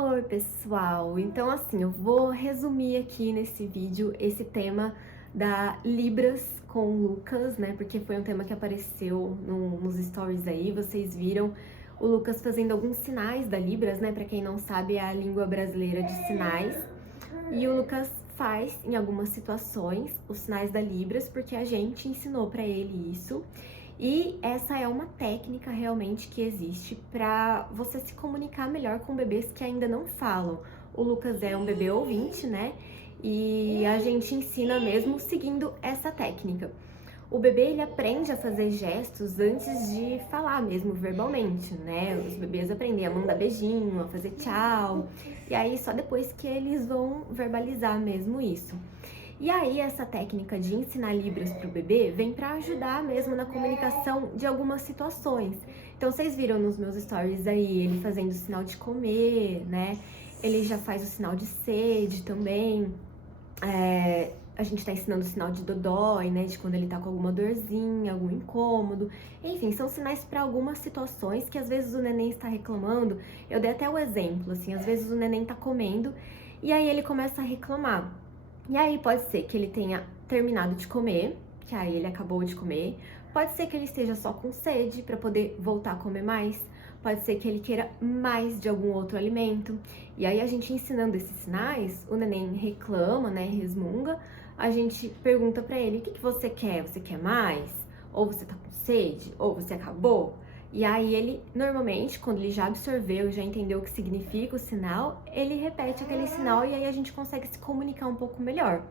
Oi, pessoal! Então, assim, eu vou resumir aqui nesse vídeo esse tema da Libras com o Lucas, né? Porque foi um tema que apareceu nos stories aí, vocês viram o Lucas fazendo alguns sinais da Libras, né? Pra quem não sabe, é a língua brasileira de sinais. E o Lucas faz, em algumas situações, os sinais da Libras, porque a gente ensinou pra ele isso. E essa é uma técnica realmente que existe para você se comunicar melhor com bebês que ainda não falam. O Lucas é um bebê ouvinte, né? E a gente ensina mesmo seguindo essa técnica. O bebê ele aprende a fazer gestos antes de falar mesmo verbalmente, né? Os bebês aprendem a mandar beijinho, a fazer tchau, e aí só depois que eles vão verbalizar mesmo isso. E aí essa técnica de ensinar Libras para o bebê vem para ajudar mesmo na comunicação de algumas situações. Então vocês viram nos meus stories aí ele fazendo o sinal de comer, né? Ele já faz o sinal de sede também. A gente tá ensinando o sinal de dodói, né? De quando ele tá com alguma dorzinha, algum incômodo. Enfim, são sinais para algumas situações que às vezes o neném está reclamando. Eu dei até o exemplo, assim, às vezes o neném tá comendo e aí ele começa a reclamar. E aí pode ser que ele tenha terminado de comer, que aí ele acabou de comer. Pode ser que ele esteja só com sede para poder voltar a comer mais. Pode ser que ele queira mais de algum outro alimento. E aí a gente ensinando esses sinais, o neném reclama, né, resmunga. A gente pergunta para ele: "O que você quer? Você quer mais? Ou você tá com sede? Ou você acabou?" E aí ele, normalmente, quando ele já absorveu, já entendeu o que significa o sinal, ele repete aquele sinal e aí a gente consegue se comunicar um pouco melhor.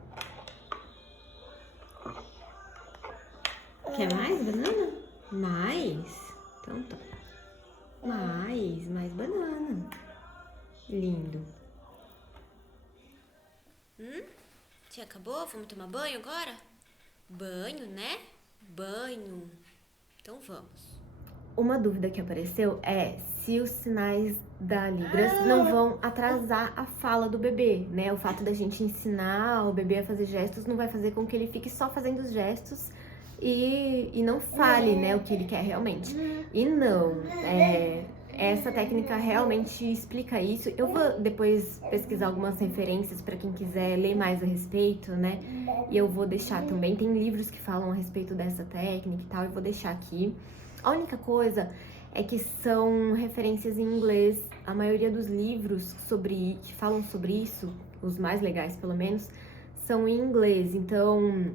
Quer mais banana? Mais? Então tá. Mais banana. Lindo. Tia, acabou? Vamos tomar banho agora? Banho, né? Banho. Então vamos. Uma dúvida que apareceu é se os sinais da Libras não vão atrasar a fala do bebê, né? O fato da gente ensinar o bebê a fazer gestos não vai fazer com que ele fique só fazendo os gestos e não fale, né, o que ele quer realmente. E não, essa técnica realmente explica isso. Eu vou depois pesquisar algumas referências para quem quiser ler mais a respeito, né? E eu vou deixar também, tem livros que falam a respeito dessa técnica e tal, eu vou deixar aqui. A única coisa é que são referências em inglês. A maioria dos livros que falam sobre isso, os mais legais pelo menos, são em inglês. Então,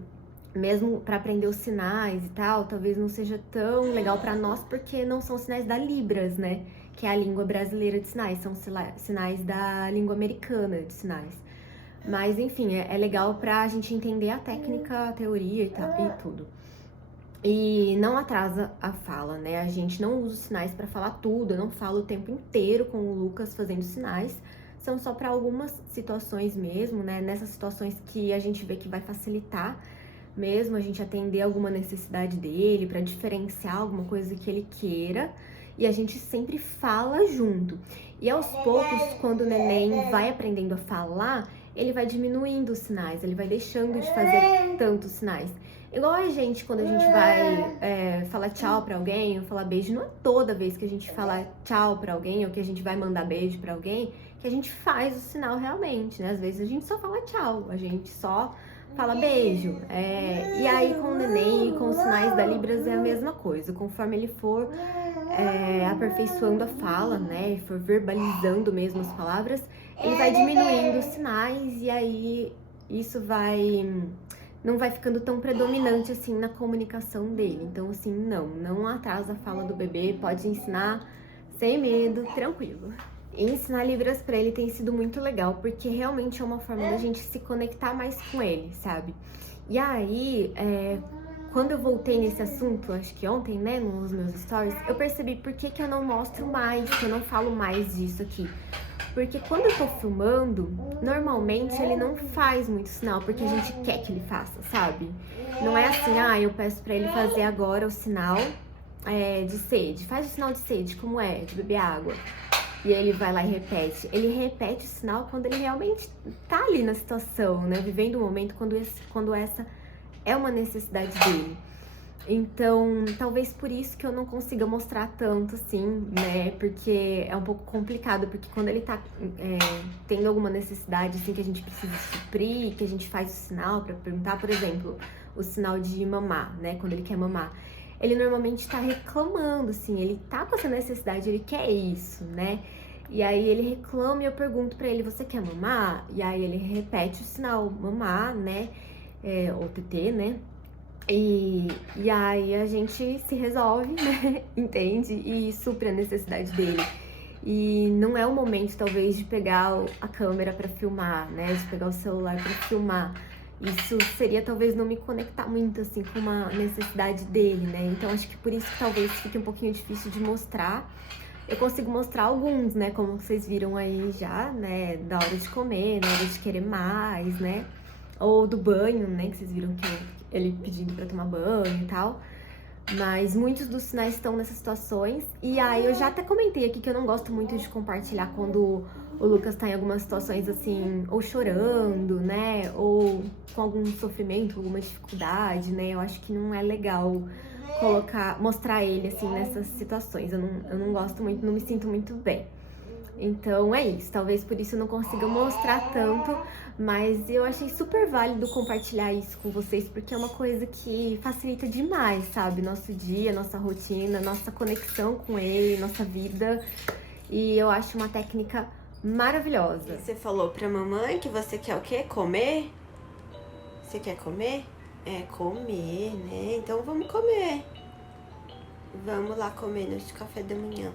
mesmo para aprender os sinais e tal, talvez não seja tão legal para nós, porque não são sinais da Libras, né? Que é a língua brasileira de sinais, são sinais da língua americana de sinais. Mas, enfim, é legal pra gente entender a técnica, a teoria e tudo. E não atrasa a fala, né? A gente não usa os sinais para falar tudo, eu não falo o tempo inteiro com o Lucas fazendo sinais. São só para algumas situações mesmo, né? Nessas situações que a gente vê que vai facilitar mesmo a gente atender alguma necessidade dele, para diferenciar alguma coisa que ele queira. E a gente sempre fala junto. E aos poucos, quando o neném vai aprendendo a falar, ele vai diminuindo os sinais, ele vai deixando de fazer tantos sinais. Igual a gente, quando a gente vai falar tchau pra alguém ou falar beijo, não é toda vez que a gente fala tchau pra alguém ou que a gente vai mandar beijo pra alguém que a gente faz o sinal realmente, né? Às vezes a gente só fala tchau, a gente só fala beijo. E aí com o neném e com os sinais da Libras é a mesma coisa. Conforme ele for aperfeiçoando a fala, né? E for verbalizando mesmo as palavras, ele vai diminuindo os sinais e aí isso não vai ficando tão predominante assim na comunicação dele. Então, assim, não atrasa a fala do bebê, pode ensinar sem medo, tranquilo. E ensinar Libras pra ele tem sido muito legal, porque realmente é uma forma da gente se conectar mais com ele, sabe? E aí, quando eu voltei nesse assunto, acho que ontem, né, nos meus stories, eu percebi por que eu não mostro mais, que eu não falo mais disso aqui. Porque quando eu tô filmando, normalmente ele não faz muito sinal, porque a gente quer que ele faça, sabe? Não é assim, eu peço pra ele fazer agora o sinal de sede. Faz o sinal de sede, como é, de beber água. E ele vai lá e repete. Ele repete o sinal quando ele realmente tá ali na situação, né? Vivendo o momento quando essa é uma necessidade dele. Então, talvez por isso que eu não consiga mostrar tanto, assim, né? Porque é um pouco complicado, porque quando ele tá tendo alguma necessidade, assim, que a gente precisa suprir, que a gente faz o sinal pra perguntar, por exemplo, o sinal de mamar, né? Quando ele quer mamar. Ele normalmente tá reclamando, assim, ele tá com essa necessidade, ele quer isso, né? E aí ele reclama e eu pergunto pra ele, você quer mamar? E aí ele repete o sinal mamar, né? Ou TT, né? E aí a gente se resolve, né? Entende? E supre a necessidade dele. E não é o momento, talvez, de pegar a câmera pra filmar, né? De pegar o celular pra filmar. Isso seria, talvez, não me conectar muito, assim, com uma necessidade dele, né? Então, acho que por isso que talvez fique um pouquinho difícil de mostrar. Eu consigo mostrar alguns, né? Como vocês viram aí já, né? Da hora de comer, da hora de querer mais, né? Ou do banho, né? Que vocês viram que ele pedindo pra tomar banho e tal. Mas muitos dos sinais estão nessas situações. E aí eu já até comentei aqui que eu não gosto muito de compartilhar quando o Lucas tá em algumas situações assim, ou chorando, né? Ou com algum sofrimento, alguma dificuldade, né? Eu acho que não é legal mostrar ele assim nessas situações. Eu não gosto muito, não me sinto muito bem. Então é isso, talvez por isso eu não consiga mostrar tanto, mas eu achei super válido compartilhar isso com vocês, porque é uma coisa que facilita demais, sabe? Nosso dia, nossa rotina, nossa conexão com ele, nossa vida. E eu acho uma técnica maravilhosa. Você falou pra mamãe que você quer o quê? Comer? Você quer comer? É, comer, né? Então vamos comer. Vamos lá comer no café da manhã.